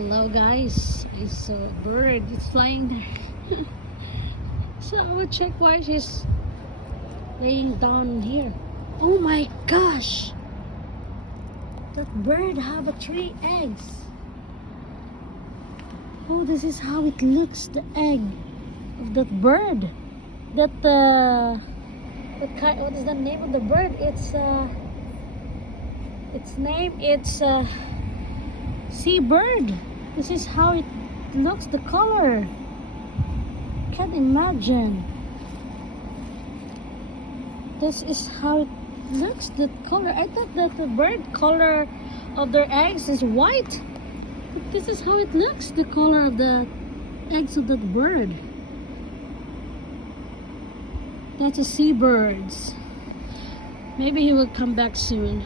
Hello guys, I saw a bird, it's flying there. So I will check why she's laying down here. Oh my gosh, that bird have a 3 eggs. Oh, this is how it looks, the egg of that bird. That what is the name of the bird? It's seabird. This is how it looks, the color. Can't imagine. This is how it looks, the color. I thought that the bird color of their eggs is white. But this is how it looks, the color of the eggs of that bird. That's a seabird. Maybe he will come back soon.